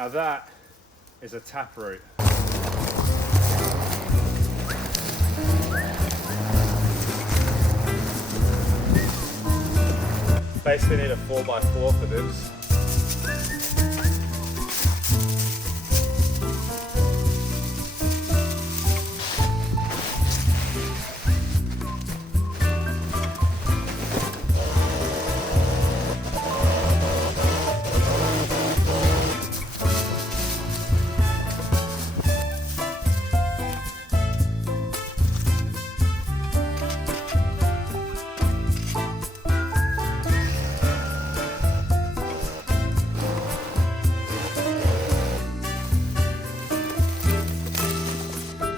Now that is a taproot. Basically need a 4x4 for this.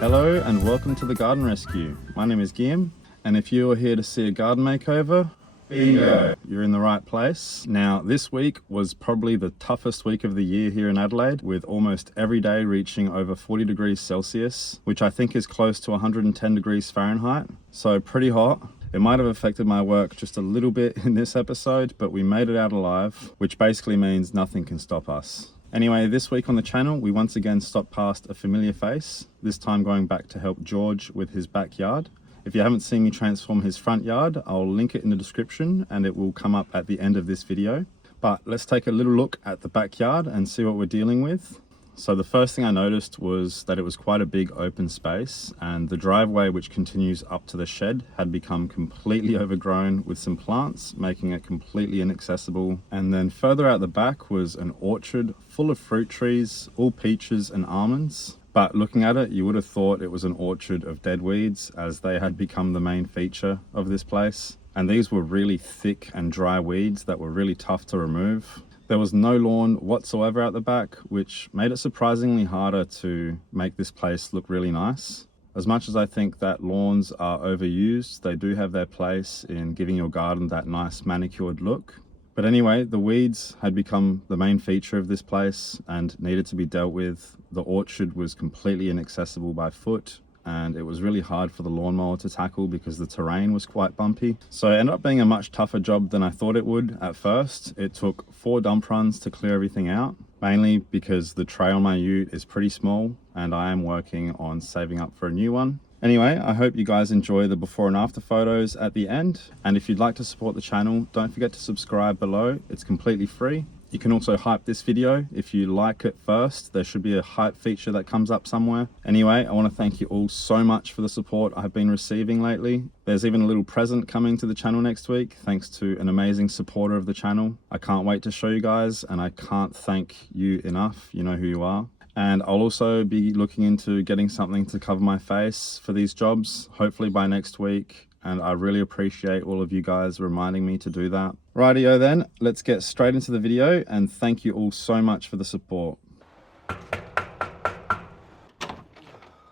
Hello and welcome to the Garden Rescue. My name is Guillaume, and if you're here to see a garden makeover, bingo, you're in the right place. Now, this week was probably the toughest week of the year here in Adelaide, with almost every day reaching over 40 degrees Celsius, which I think is close to 110 degrees Fahrenheit. So pretty hot. It might have affected my work just a little bit in this episode, but we made it out alive, which basically means nothing can stop us. Anyway, this week on the channel, we once again stopped past a familiar face, this time going back to help George with his backyard. If you haven't seen me transform his front yard, I'll link it in the description and it will come up at the end of this video. But let's take a little look at the backyard and see what we're dealing with. So the first thing I noticed was that it was quite a big open space, and the driveway which continues up to the shed had become completely overgrown with some plants, making it completely inaccessible. And then further out the back was an orchard full of fruit trees, all peaches and almonds. But looking at it, you would have thought it was an orchard of dead weeds, as they had become the main feature of this place. And these were really thick and dry weeds that were really tough to remove. There was no lawn whatsoever out the back, which made it surprisingly harder to make this place look really nice. As much as I think that lawns are overused, they do have their place in giving your garden that nice manicured look. But anyway, the weeds had become the main feature of this place and needed to be dealt with. The orchard was completely inaccessible by foot, and it was really hard for the lawnmower to tackle because the terrain was quite bumpy. So it ended up being a much tougher job than I thought it would at first. It took 4 dump runs to clear everything out, mainly because the tray on my ute is pretty small and I am working on saving up for a new one. Anyway, I hope you guys enjoy the before and after photos at the end. And if you'd like to support the channel, don't forget to subscribe below. It's completely free. You can also hype this video. If you like it first, there should be a hype feature that comes up somewhere. Anyway, I want to thank you all so much for the support I've been receiving lately. There's even a little present coming to the channel next week, thanks to an amazing supporter of the channel. I can't wait to show you guys, and I can't thank you enough. You know who you are. And I'll also be looking into getting something to cover my face for these jobs, hopefully by next week. And I really appreciate all of you guys reminding me to do that. Rightio then, let's get straight into the video, and thank you all so much for the support.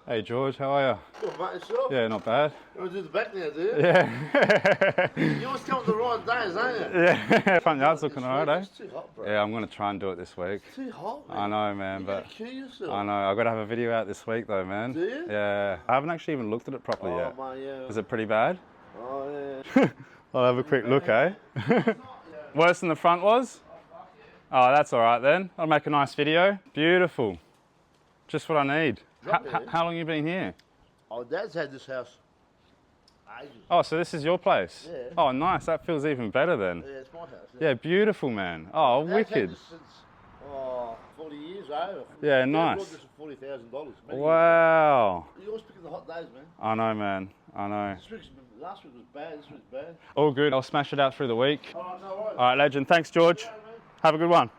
Hey George, how are you? Not bad yourself? Yeah, not bad. You want to do the back now, do you? Yeah. You always come at the right days, don't you? Yeah, front yard's looking alright, eh? It's too hot, bro. Yeah, I'm going to try and do it this week. It's too hot, man. I know, man, You but gotta kill yourself. I know, I've got to have a video out this week though, man. Do you? Yeah. I haven't actually even looked at it properly yet. Man, yeah. Is it pretty bad? Oh, yeah. I'll have a quick look, eh? Worse than the front was? Oh, that's all right then. I'll make a nice video. Beautiful. Just what I need. How long have you been here? Oh, Dad's had this house ages. Oh, so this is your place? Yeah. Oh, nice. That feels even better then. Yeah, it's my house. Yeah, beautiful, man. Oh, Dad's wicked. had this since, 40 years over. Yeah, Dad nice. bought this for $40,000. Wow. You always pick the hot days, man. I know, man. I know. Last week was bad, this week's bad. All good. I'll smash it out through the week. All right, no worries. All right, legend. Thanks, George. Have a good one.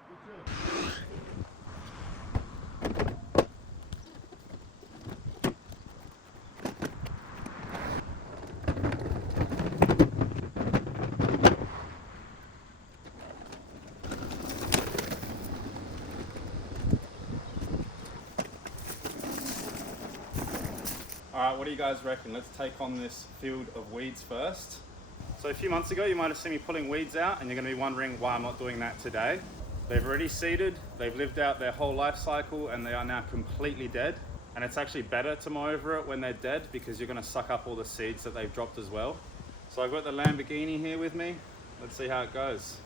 Alright, what do you guys reckon? Let's take on this field of weeds first. So a few months ago you might have seen me pulling weeds out, and you're going to be wondering why I'm not doing that today. They've already seeded, they've lived out their whole life cycle, and they are now completely dead. And it's actually better to mow over it when they're dead, because you're going to suck up all the seeds that they've dropped as well. So I've got the Lamborghini here with me. Let's see how it goes.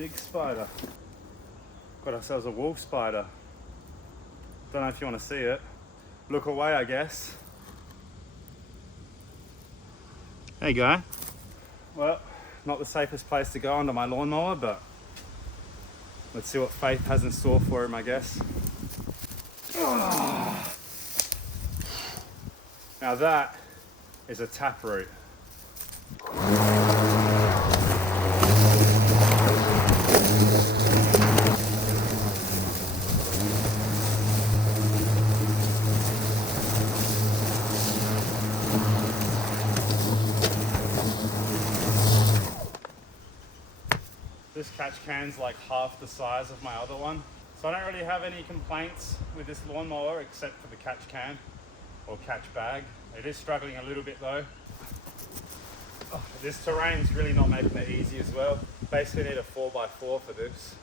big spider. Got ourselves a wolf spider. Don't know if you want to see it. Look away, I guess. Hey guy. Well, not the safest place to go under my lawnmower, but let's see what faith has in store for him, I guess. Now that is a taproot. This catch can's like half the size of my other one. So I don't really have any complaints with this lawnmower except for the catch can or catch bag. It is struggling a little bit though. Oh, this terrain's really not making it easy as well. Basically need a 4x4 for this.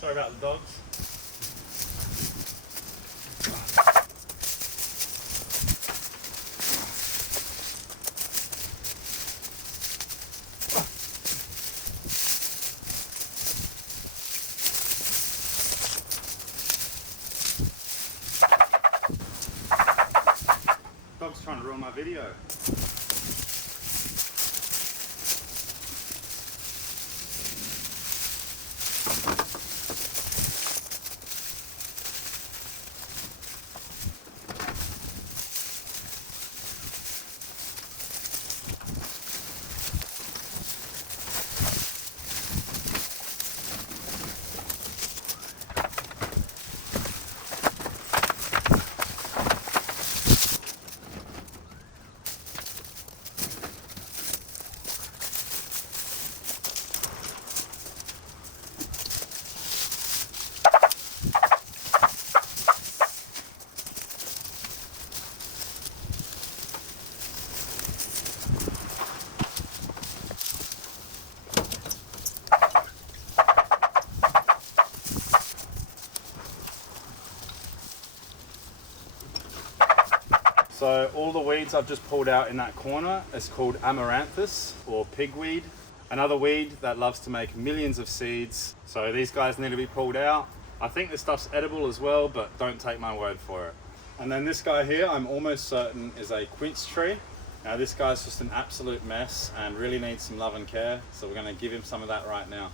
Sorry about the dogs. Dog's trying to ruin my video. weeds I've just pulled out in that corner is called amaranthus or pigweed. Another weed that loves to make millions of seeds. So these guys need to be pulled out. I think this stuff's edible as well, but don't take my word for it. And then this guy here, I'm almost certain is a quince tree. Now this guy's just an absolute mess and really needs some love and care. So we're gonna give him some of that right now.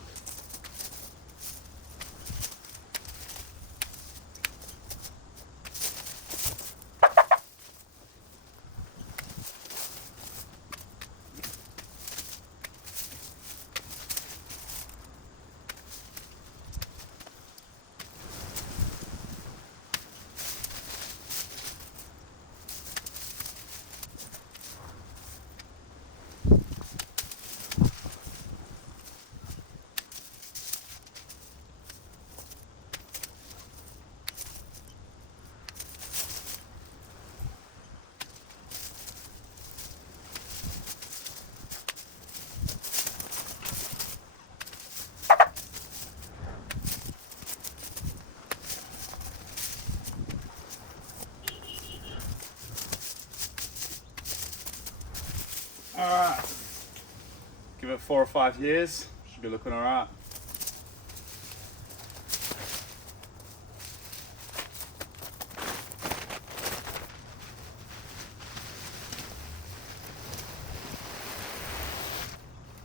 All right, give it 4 or 5 years, should be looking all right.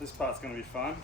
This part's gonna be fun.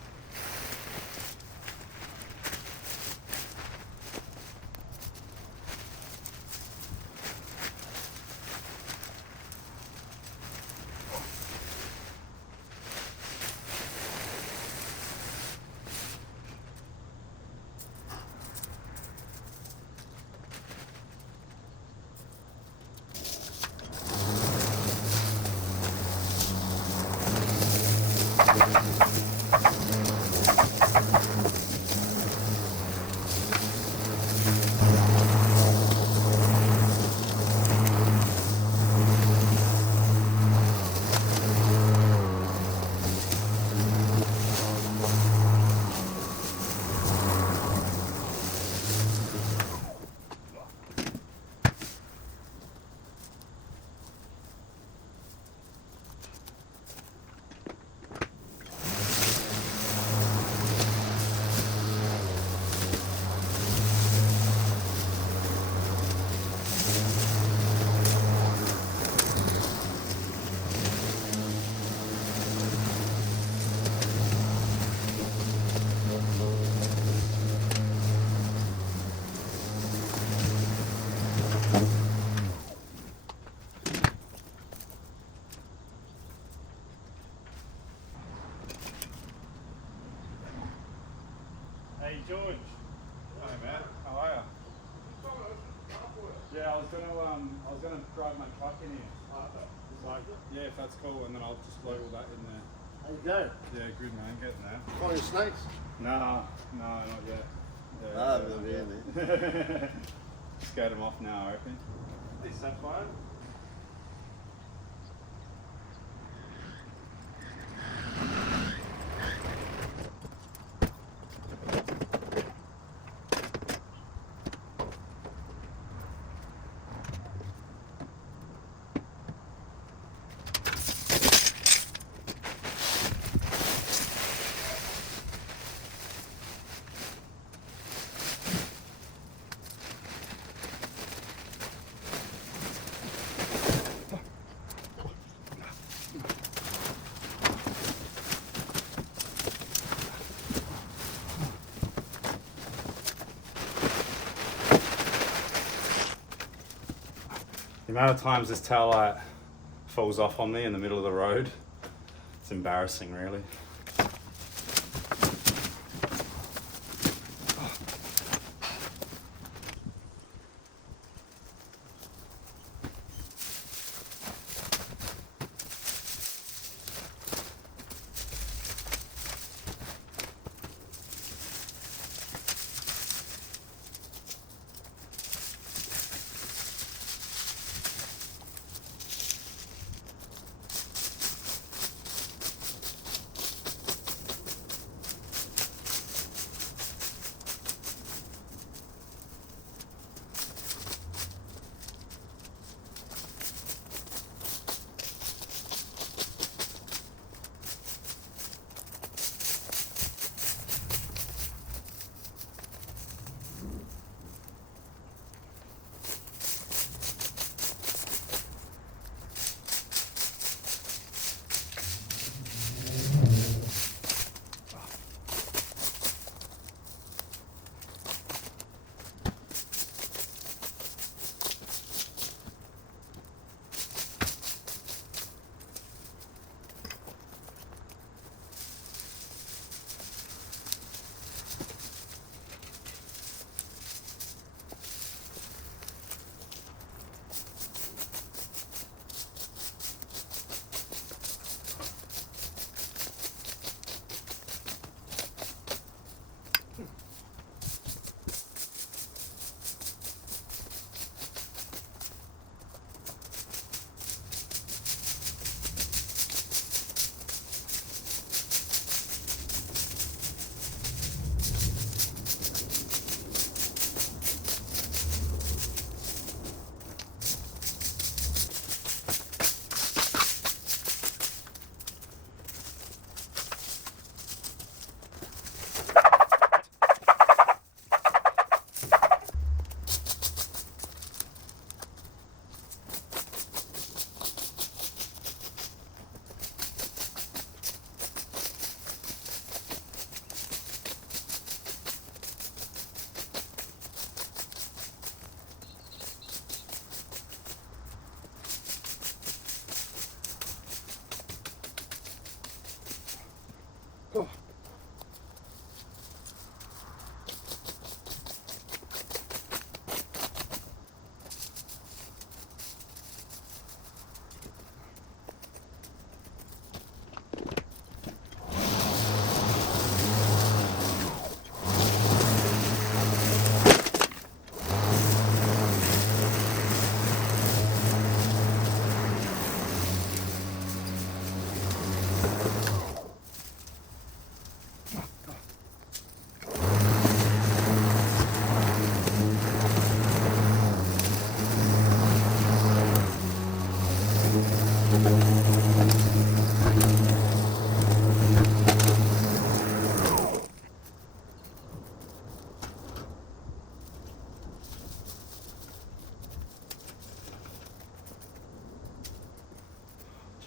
Hey George. Hi Matt. How are you? Yeah, I was gonna drive my truck in here. Like, yeah, if that's cool, and then I'll just load all that in there. How you going? Yeah, good man, getting there. Finding snakes? No, not yet. Yeah, Ah, really? Scared them off now, I reckon. Hey, Sapphire. The amount of times this tail light falls off on me in the middle of the road, it's embarrassing really.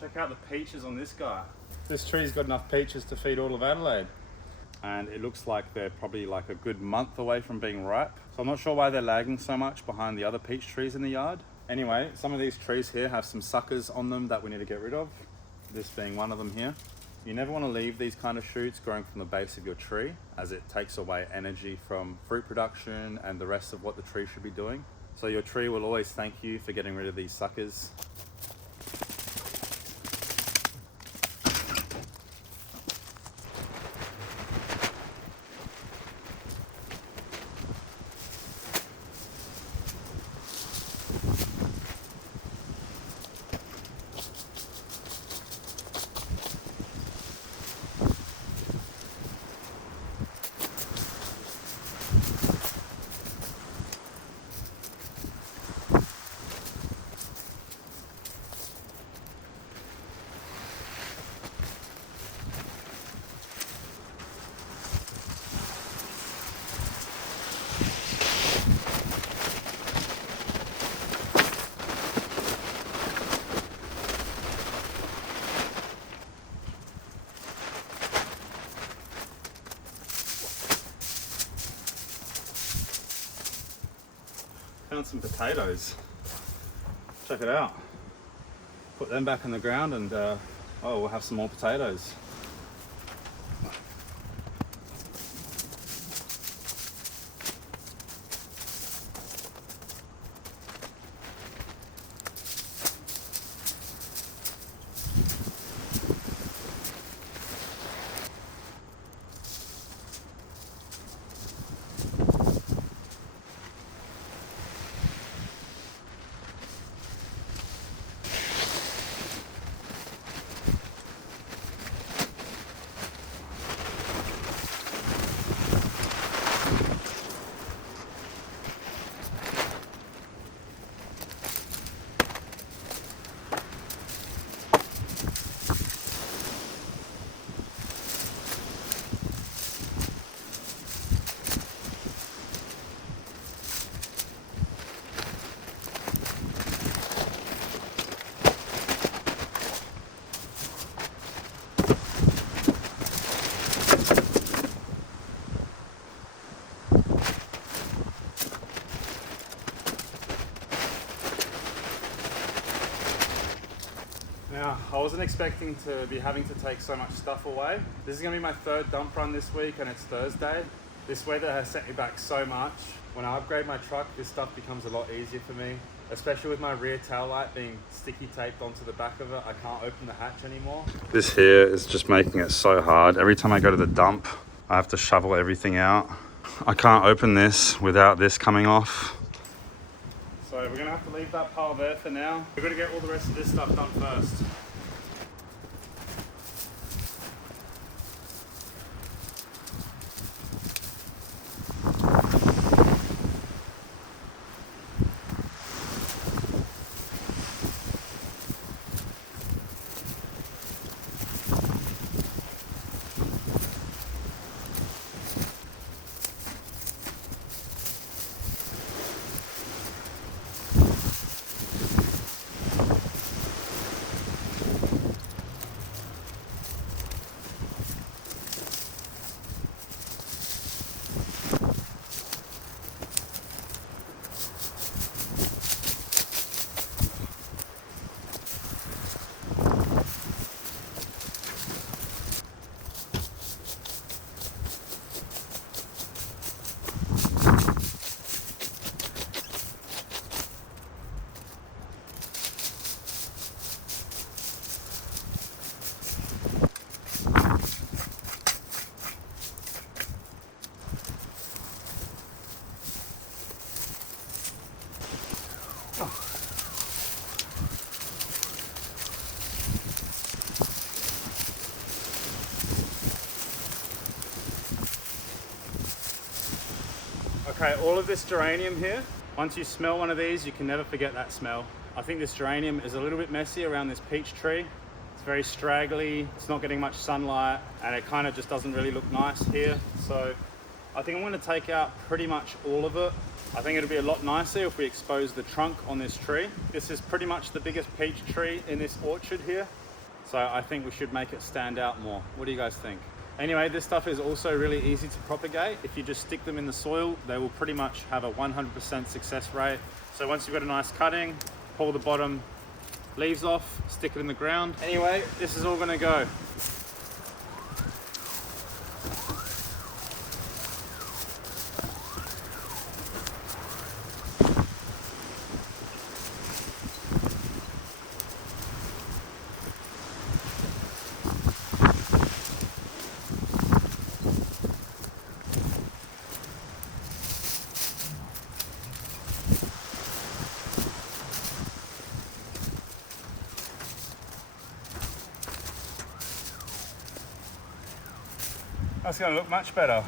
Check out the peaches on this guy. This tree's got enough peaches to feed all of Adelaide. And it looks like they're probably like a good month away from being ripe. So I'm not sure why they're lagging so much behind the other peach trees in the yard. Anyway, some of these trees here have some suckers on them that we need to get rid of. This being one of them here. You never want to leave these kind of shoots growing from the base of your tree, as it takes away energy from fruit production and the rest of what the tree should be doing. So your tree will always thank you for getting rid of these suckers. Found some potatoes. Check it out. Put them back in the ground and oh, we'll have some more potatoes. Now, I wasn't expecting to be having to take so much stuff away. This is gonna be my third dump run this week and it's Thursday. This weather has set me back so much. When I upgrade my truck, this stuff becomes a lot easier for me, especially with my rear tail light being sticky taped onto the back of it. I can't open the hatch anymore. This here is just making it so hard. Every time I go to the dump, I have to shovel everything out. I can't open this without this coming off. So we're gonna have to leave that pile there for now. We're gonna get all the rest of this stuff done first. Okay, all of this geranium here, once you smell one of these, you can never forget that smell. I think this geranium is a little bit messy around this peach tree. It's very straggly, it's not getting much sunlight, and it kind of just doesn't really look nice here. So I think I'm going to take out pretty much all of it. I think it'll be a lot nicer if we expose the trunk on this tree. This is pretty much the biggest peach tree in this orchard here. So I think we should make it stand out more. What do you guys think? Anyway, this stuff is also really easy to propagate. If you just stick them in the soil, they will pretty much have a 100% success rate. So once you've got a nice cutting, pull the bottom leaves off, stick it in the ground. Anyway, this is all gonna go. That's gonna look much better.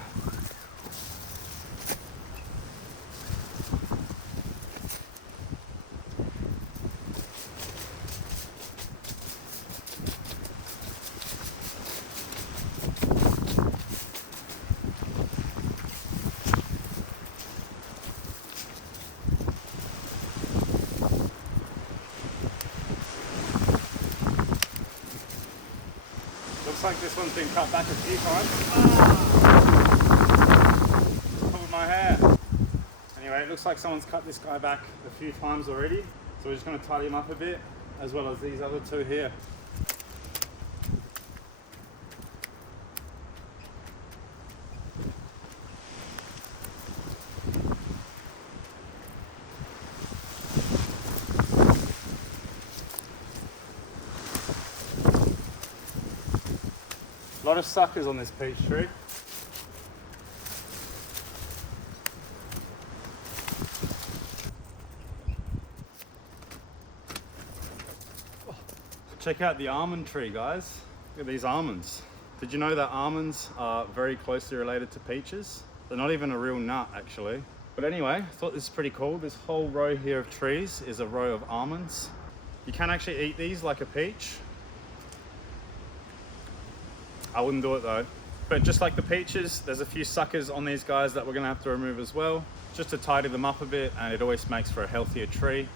Looks like this one's been cut back a few times. Top of my hair. Anyway, it looks like someone's cut this guy back a few times already. So we're just going to tidy him up a bit, as well as these other two here. A lot of suckers on this peach tree. Check out the almond tree, guys. Look at these almonds. Did you know that almonds are very closely related to peaches? They're not even a real nut, actually. But anyway, I thought this is pretty cool. This whole row here of trees is a row of almonds. You can actually eat these like a peach. I wouldn't do it though. But just like the peaches, there's a few suckers on these guys that we're gonna have to remove as well, just to tidy them up a bit, and it always makes for a healthier tree.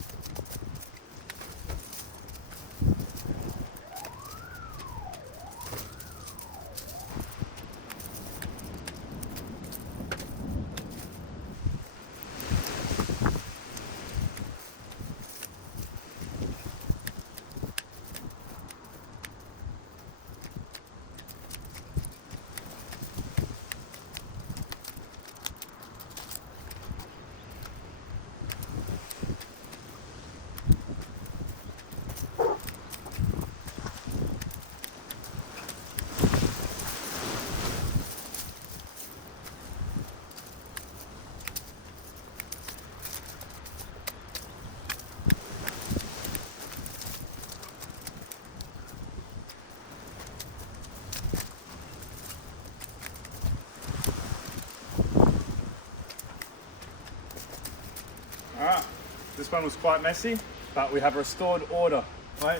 Alright, this one was quite messy, but we have restored order. Wait.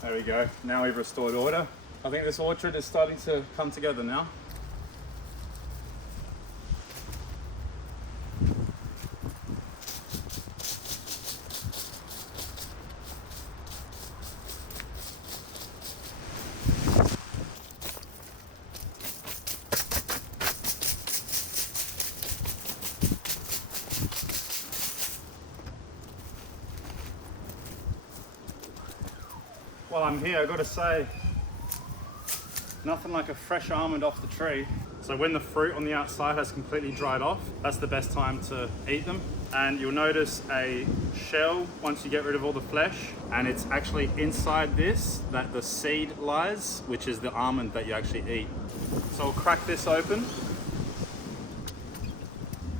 There we go, now we've restored order. I think this orchard is starting to come together now. While I'm here, I've got to say, nothing like a fresh almond off the tree. So when the fruit on the outside has completely dried off, that's the best time to eat them. And you'll notice a shell once you get rid of all the flesh, and it's actually inside this that the seed lies, which is the almond that you actually eat. So I'll crack this open.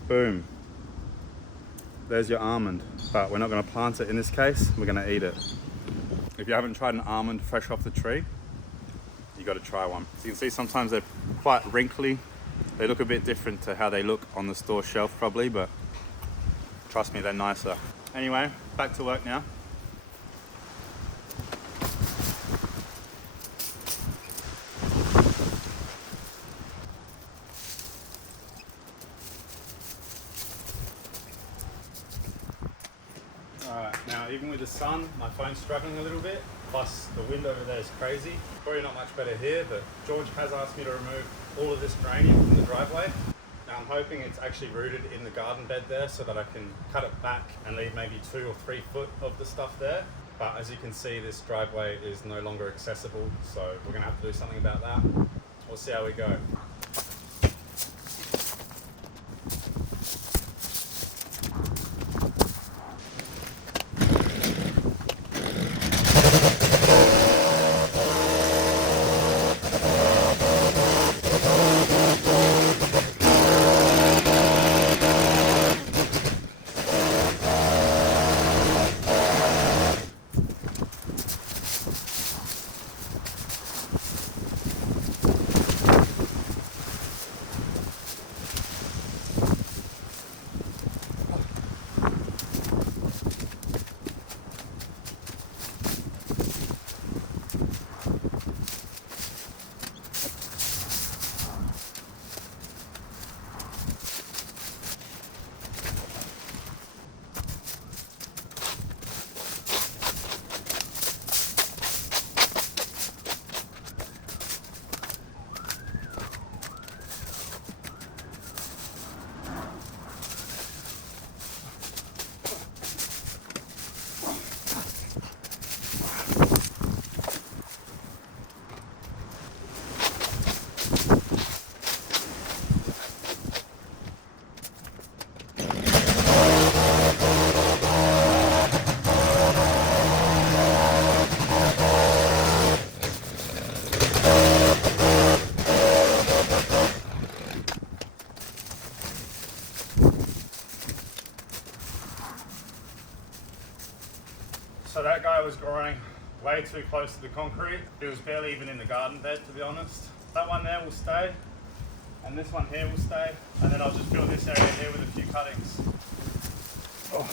Boom. There's your almond, but we're not going to plant it in this case, we're going to eat it. If you haven't tried an almond fresh off the tree, you got to try one. So you can see sometimes they're quite wrinkly. They look a bit different to how they look on the store shelf probably, but trust me, they're nicer. Anyway, back to work now. All right. Now, even with the sun, my phone's struggling a little bit, plus the wind over there is crazy. Probably not much better here, but George has asked me to remove all of this geranium from the driveway. Now, I'm hoping it's actually rooted in the garden bed there so that I can cut it back and leave maybe 2 or 3 foot of the stuff there. But as you can see, this driveway is no longer accessible, so we're gonna have to do something about that. We'll see how we go. So that guy was growing way too close to the concrete. It was barely even in the garden bed, to be honest. That one there will stay, and this one here will stay, and then I'll just fill this area here with a few cuttings. Oh.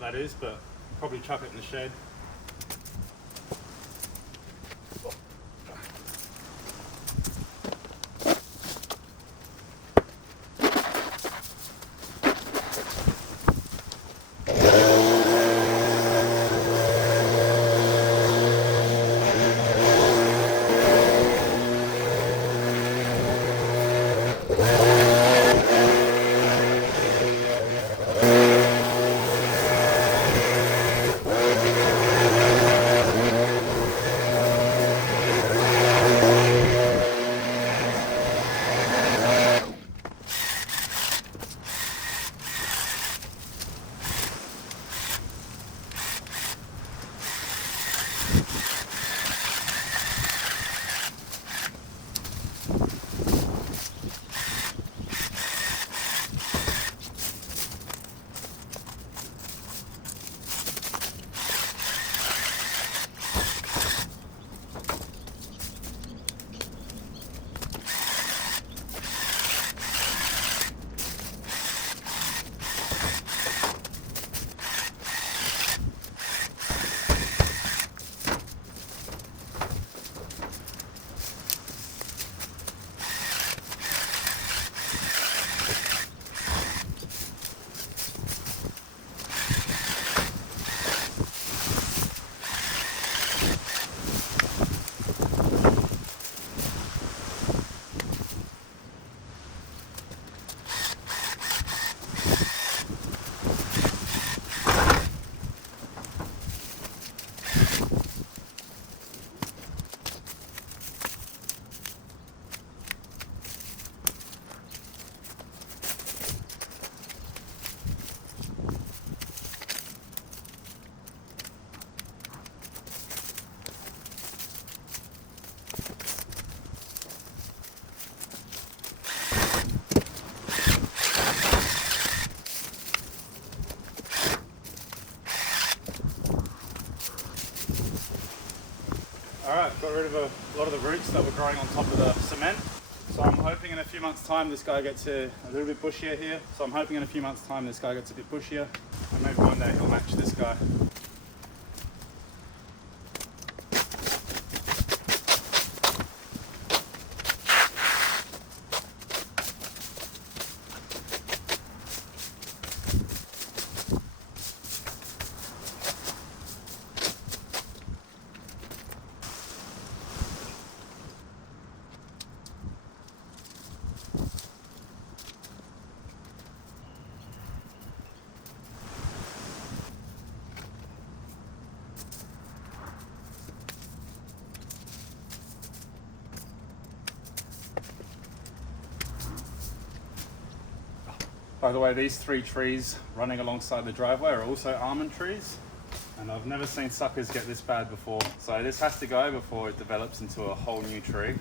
That is, but probably chuck it in the shed. got rid of a lot of the roots that were growing on top of the cement. So I'm hoping in a few months' time this guy gets a little bit bushier here. So I'm hoping in a few months' time this guy gets a bit bushier, and maybe one day he'll match this guy. By the way, these 3 trees running alongside the driveway are also almond trees, and I've never seen suckers get this bad before. So this has to go before it develops into a whole new tree.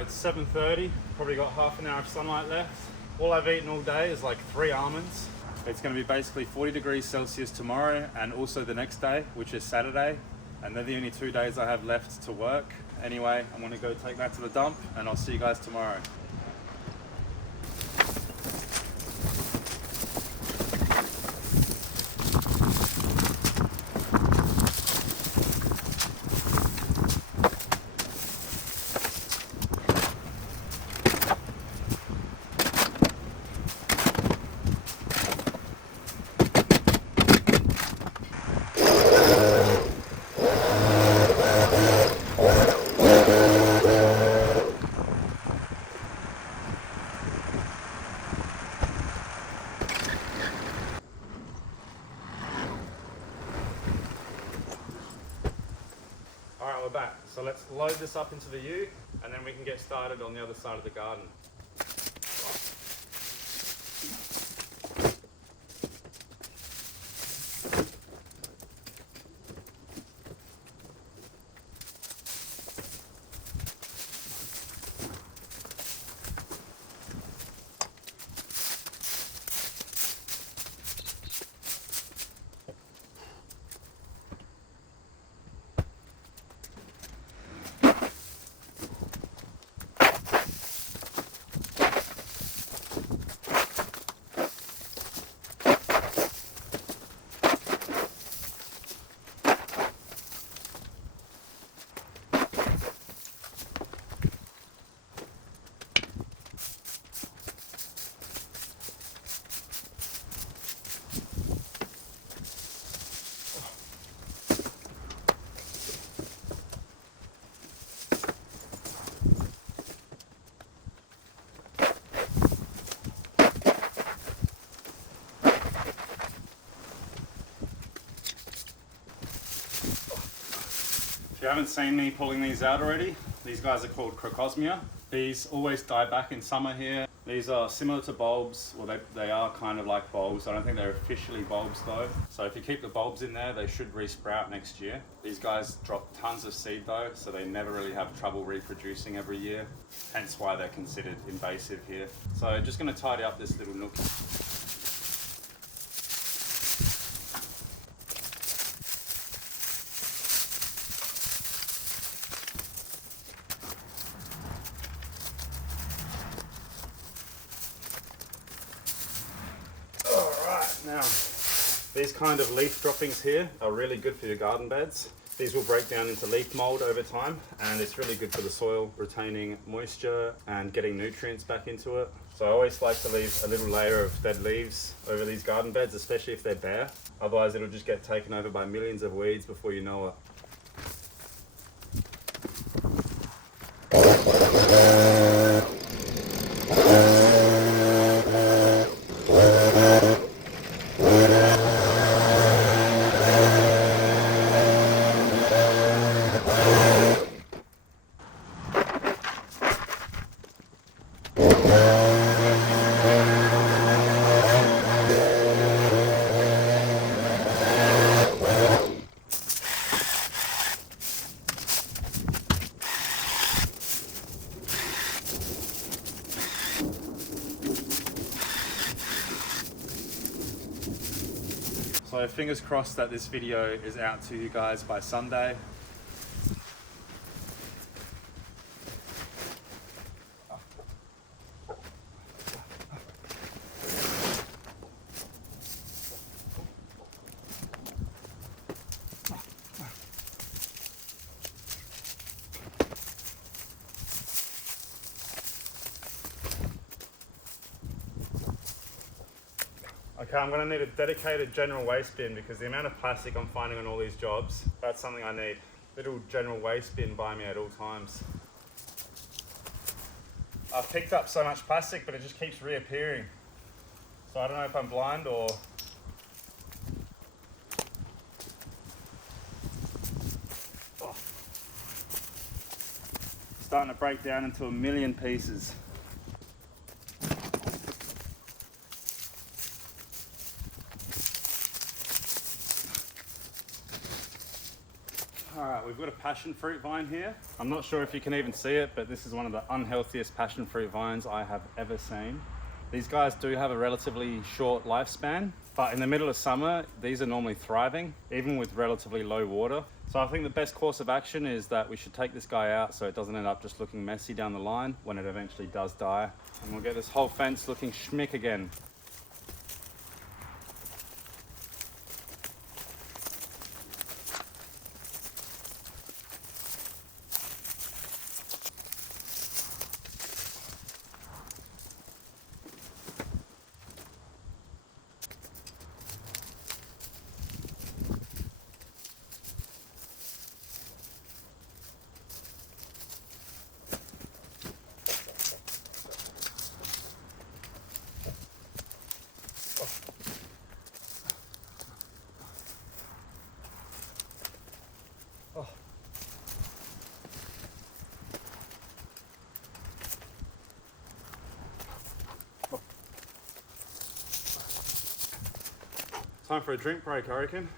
It's 7:30, probably got half an hour of sunlight left. All I've eaten all day is like 3 almonds. It's going to be basically 40 degrees Celsius tomorrow and also the next day, which is Saturday. And they're the only 2 days I have left to work. Anyway, I'm going to go take that to the dump and I'll see you guys tomorrow. Alright, we're back. So let's load this up into the ute and then we can get started on the other side of the garden. If you haven't seen me pulling these out already, these guys are called crocosmia. These always die back in summer here. These are similar to bulbs, well they are kind of like bulbs. I don't think they're officially bulbs though. So if you keep the bulbs in there, they should re-sprout next year. These guys drop tons of seed though, so they never really have trouble reproducing every year. Hence why they're considered invasive here. So just gonna tidy up this little nook. Now, these kind of leaf droppings here are really good for your garden beds. These will break down into leaf mold over time, and it's really good for the soil, retaining moisture and getting nutrients back into it. So I always like to leave a little layer of dead leaves over these garden beds, especially if they're bare. Otherwise it'll just get taken over by millions of weeds before you know it. So fingers crossed that this video is out to you guys by Sunday. Okay, I'm going to need a dedicated general waste bin because the amount of plastic I'm finding on all these jobs, that's something I need. Little general waste bin by me at all times. I've picked up so much plastic, but it just keeps reappearing. So I don't know if I'm blind or... Oh. Starting to break down into a million pieces. Alright, we've got a passion fruit vine here. I'm not sure if you can even see it, but this is one of the unhealthiest passion fruit vines I have ever seen. These guys do have a relatively short lifespan, but in the middle of summer, these are normally thriving, even with relatively low water. So I think the best course of action is that we should take this guy out so it doesn't end up just looking messy down the line when it eventually does die. And we'll get this whole fence looking schmick again. Time for a drink break, I reckon.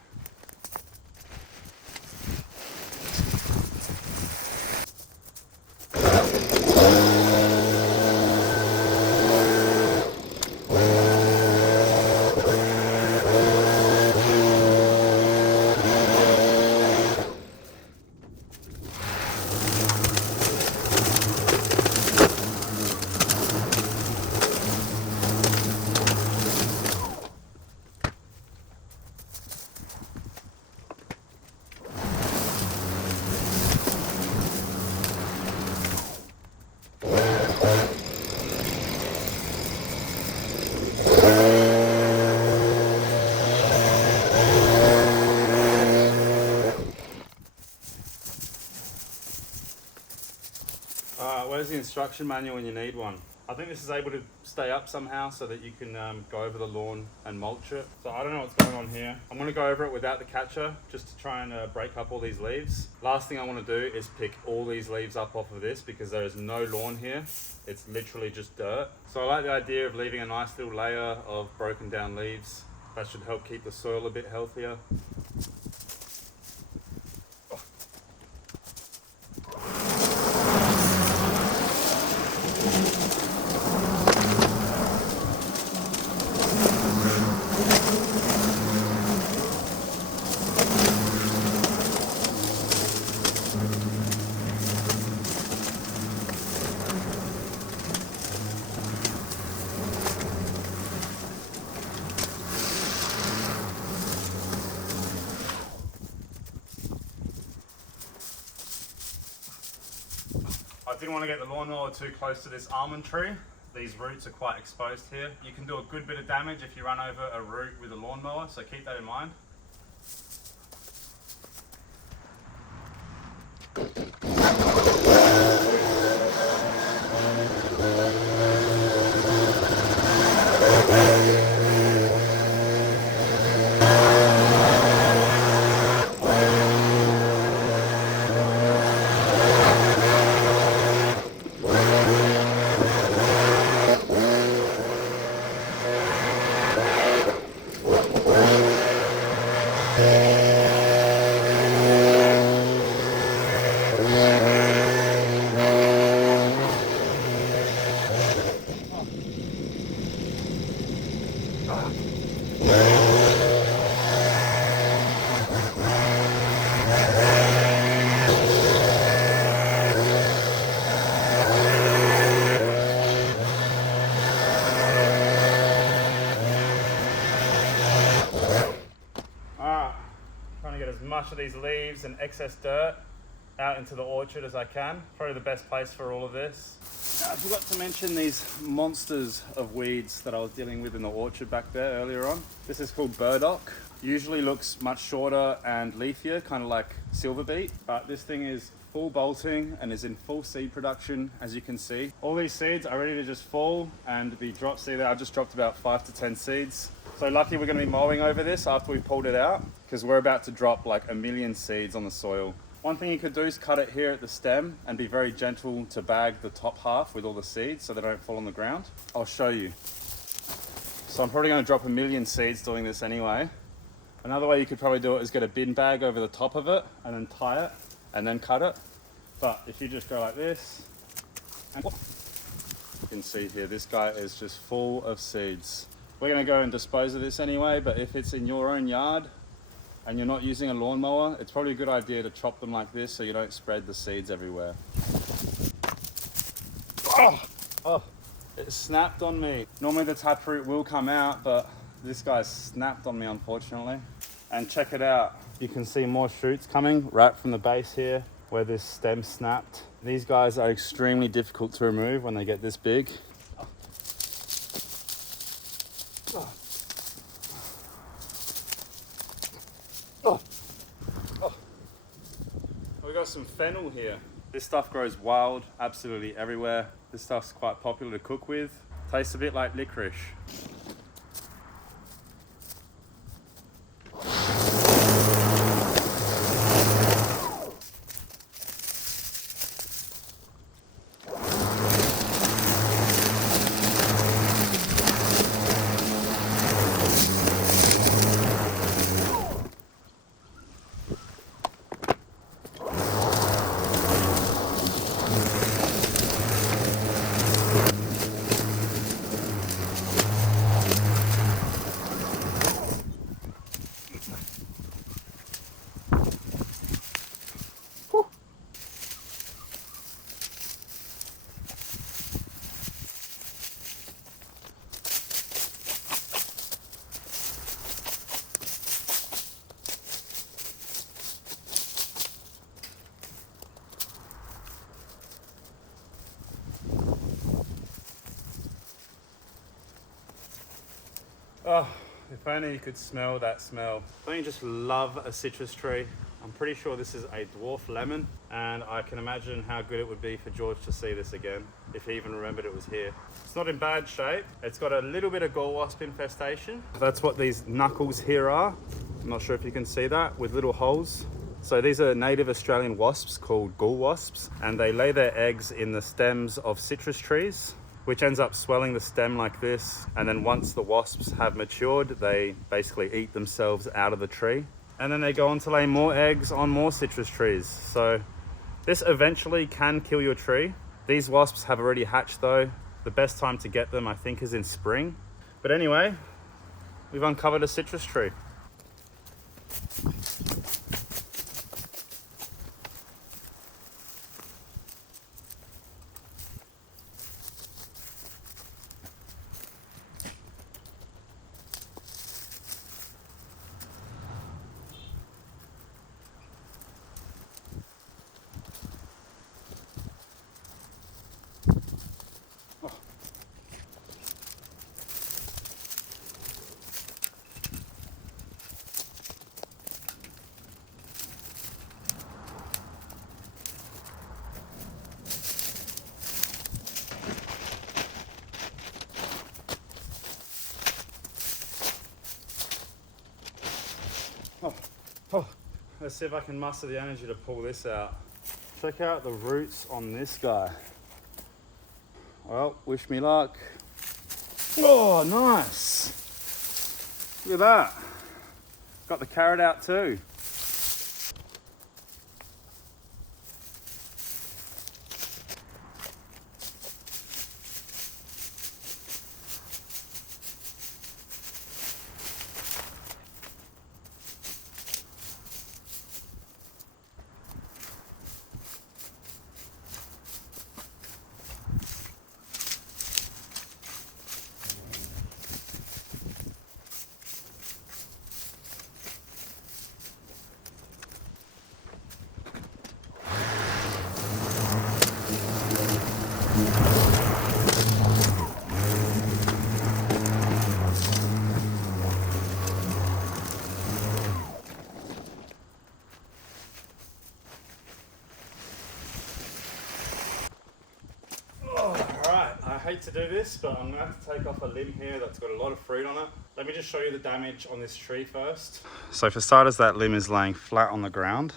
Where's the instruction manual when you need one? I think this is able to stay up somehow so that you can go over the lawn and mulch it. So I don't know what's going on here. I'm going to go over it without the catcher just to try and break up all these leaves. Last thing I want to do is pick all these leaves up off of this because there is no lawn here. It's literally just dirt. So I like the idea of leaving a nice little layer of broken down leaves. That should help keep the soil a bit healthier. didn't want to get the lawnmower too close to this almond tree. These roots are quite exposed here. You can do a good bit of damage if you run over a root with a lawnmower, so keep that in mind. Trying to get as much of these leaves and excess dirt out into the orchard as I can. Probably the best place for all of this. I forgot to mention these monsters of weeds that I was dealing with in the orchard back there earlier on. This is called burdock. Usually looks much shorter and leafier, kind of like silver beet, but this thing is full bolting and is in full seed production, as you can see. All these seeds are ready to just fall and be dropped. See there, I just dropped about 5 to 10 seeds. So lucky we're going to be mowing over this after we pulled it out, because we're about to drop like 1,000,000 seeds on the soil. One thing you could do is cut it here at the stem and be very gentle to bag the top half with all the seeds so they don't fall on the ground. I'll show you. So I'm probably going to drop 1,000,000 seeds doing this anyway. Another way you could probably do it is get a bin bag over the top of it and then tie it and then cut it. But if you just go like this, and you can see here, this guy is just full of seeds. We're going to go and dispose of this anyway, but if it's in your own yard and you're not using a lawnmower, it's probably a good idea to chop them like this so you don't spread the seeds everywhere. Oh, it snapped on me. Normally the taproot will come out, but this guy snapped on me, unfortunately. And check it out. You can see more shoots coming right from the base here where this stem snapped. These guys are extremely difficult to remove when they get this big. We got some fennel here. This stuff grows wild, absolutely everywhere. This stuff's quite popular to cook with. Tastes a bit like licorice. Oh, if only you could smell that smell. Don't you just love a citrus tree? I'm pretty sure this is a dwarf lemon, and I can imagine how good it would be for George to see this again, if he even remembered it was here. It's not in bad shape. It's got a little bit of gall wasp infestation. That's what these knuckles here are. I'm not sure if you can see that, with little holes. So these are native Australian wasps called gall wasps, and they lay their eggs in the stems of citrus trees, which ends up swelling the stem like this. And then once the wasps have matured, they basically eat themselves out of the tree. And then they go on to lay more eggs on more citrus trees. So this eventually can kill your tree. These wasps have already hatched though. The best time to get them, I think, is in spring. But anyway, we've uncovered a citrus tree. Let's see if I can muster the energy to pull this out. Check out the roots on this guy. Well, wish me luck. Oh, nice. Look at that. Got the carrot out too. I hate to do this, but I'm going to have to take off a limb here that's got a lot of fruit on it. Let me just show you the damage on this tree first. So for starters, that limb is laying flat on the ground,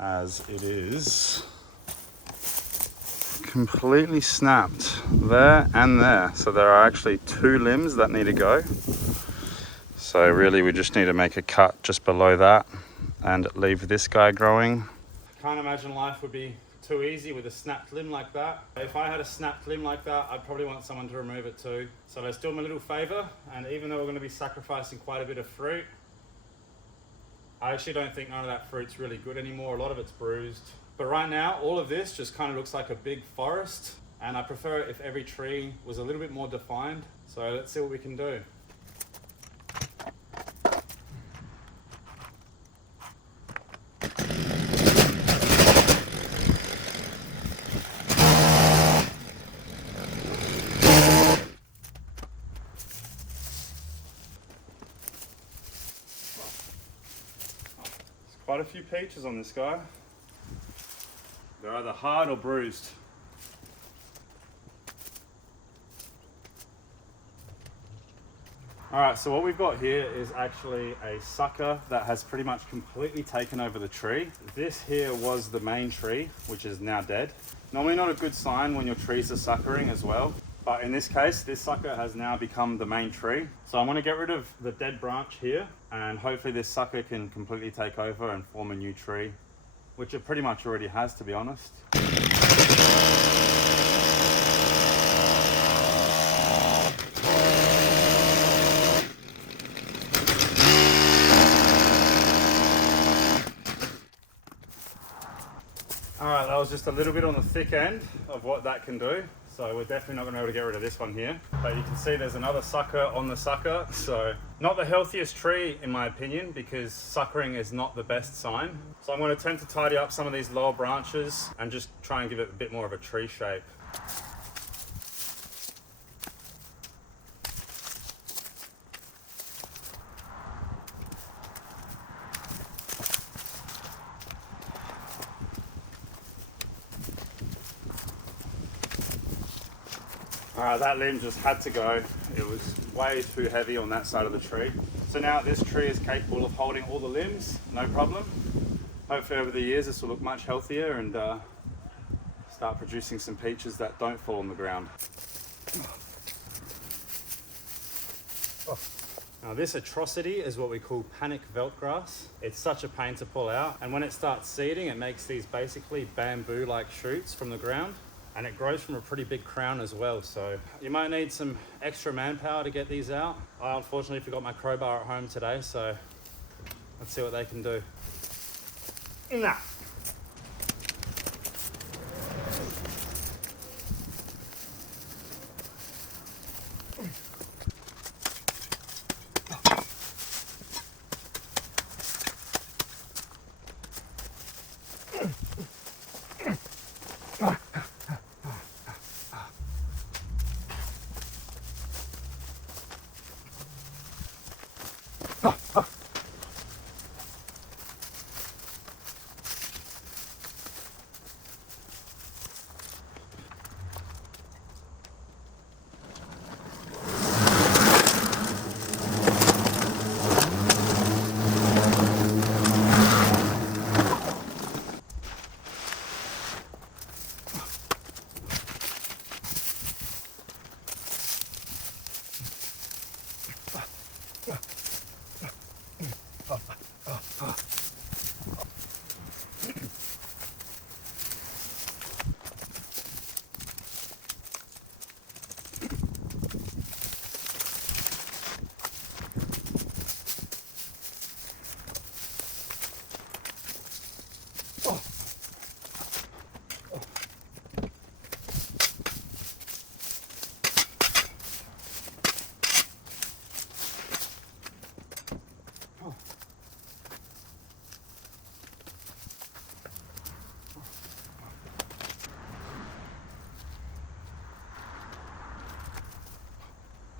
as it is completely snapped there and there. So there are actually 2 limbs that need to go. So really we just need to make a cut just below that and leave this guy growing. Can't imagine life would be too easy with a snapped limb like that. If I had a snapped limb like that, I'd probably want someone to remove it too. So let's do them a little favor, and even though we're going to be sacrificing quite a bit of fruit, I actually don't think none of that fruit's really good anymore. A lot of it's bruised. But right now, all of this just kind of looks like a big forest, and I prefer it if every tree was a little bit more defined. So let's see what we can do. Quite a few peaches on this guy. They're either hard or bruised. Alright, so what we've got here is actually a sucker that has pretty much completely taken over the tree. This here was the main tree, which is now dead. Normally not a good sign when your trees are suckering as well. But in this case, this sucker has now become the main tree. So I want to get rid of the dead branch here, and hopefully this sucker can completely take over and form a new tree, which it pretty much already has, to be honest. Alright, that was just a little bit on the thick end of what that can do. So we're definitely not going to be able to get rid of this one here. But you can see there's another sucker on the sucker. So not the healthiest tree in my opinion, because suckering is not the best sign. So I'm going to attempt to tidy up some of these lower branches and just try and give it a bit more of a tree shape. That limb just had to go. It was way too heavy on that side of the tree. So now this tree is capable of holding all the limbs, no problem. Hopefully over the years this will look much healthier and start producing some peaches that don't fall on the ground. Now this atrocity is what we call panic veldgrass. It's such a pain to pull out, and when it starts seeding it makes these basically bamboo-like shoots from the ground. And it grows from a pretty big crown as well, so you might need some extra manpower to get these out. I unfortunately forgot my crowbar at home today, so let's see what they can do. Nah.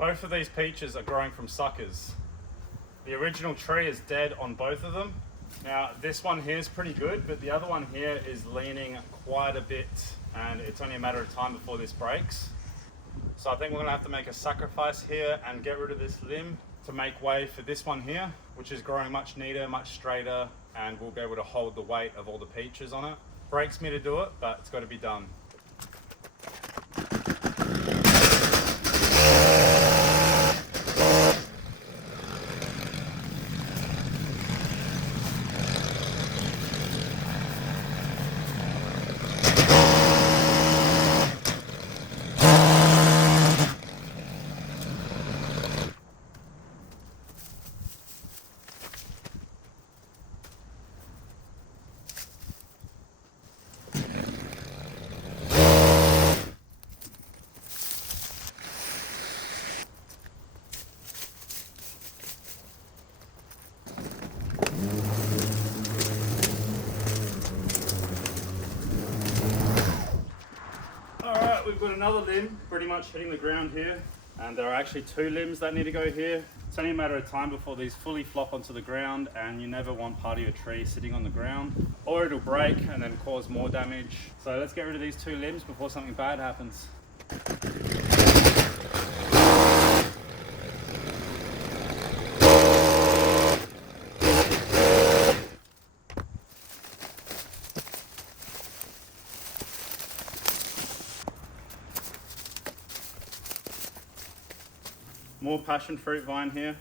Both of these peaches are growing from suckers. The original tree is dead on both of them. Now this one here is pretty good, but the other one here is leaning quite a bit, and it's only a matter of time before this breaks. So I think we're gonna have to make a sacrifice here and get rid of this limb to make way for this one here, which is growing much neater, much straighter, and we'll be able to hold the weight of all the peaches on it. Breaks me to do it, but it's got to be done. We've got another limb pretty much hitting the ground here, and there are actually two limbs that need to go here. It's only a matter of time before these fully flop onto the ground, and you never want part of your tree sitting on the ground, or it'll break and then cause more damage. So let's get rid of these two limbs before something bad happens. More passion fruit vine here.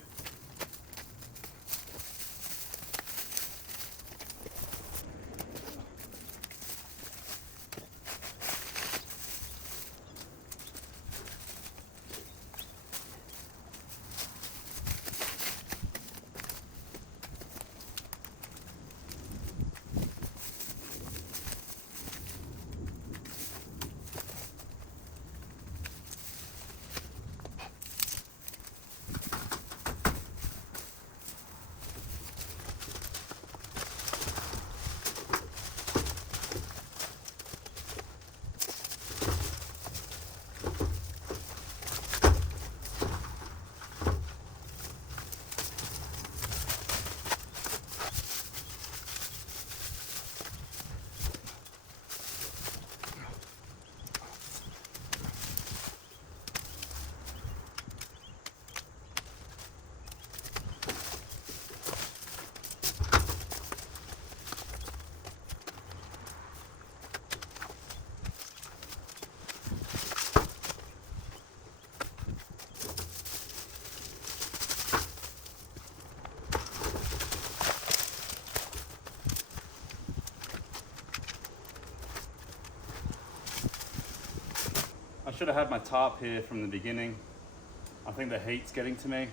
I should have had my tarp here from the beginning. I think the heat's getting to me.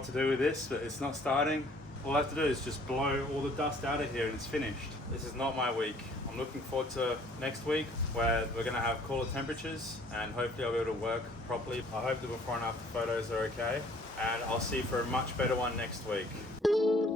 what to do with this, but it's not starting. All I have to do is just blow all the dust out of here and it's finished. This is not my week. I'm looking forward to next week where we're gonna have cooler temperatures and hopefully I'll be able to work properly. I hope the before and after photos are okay, and I'll see you for a much better one next week.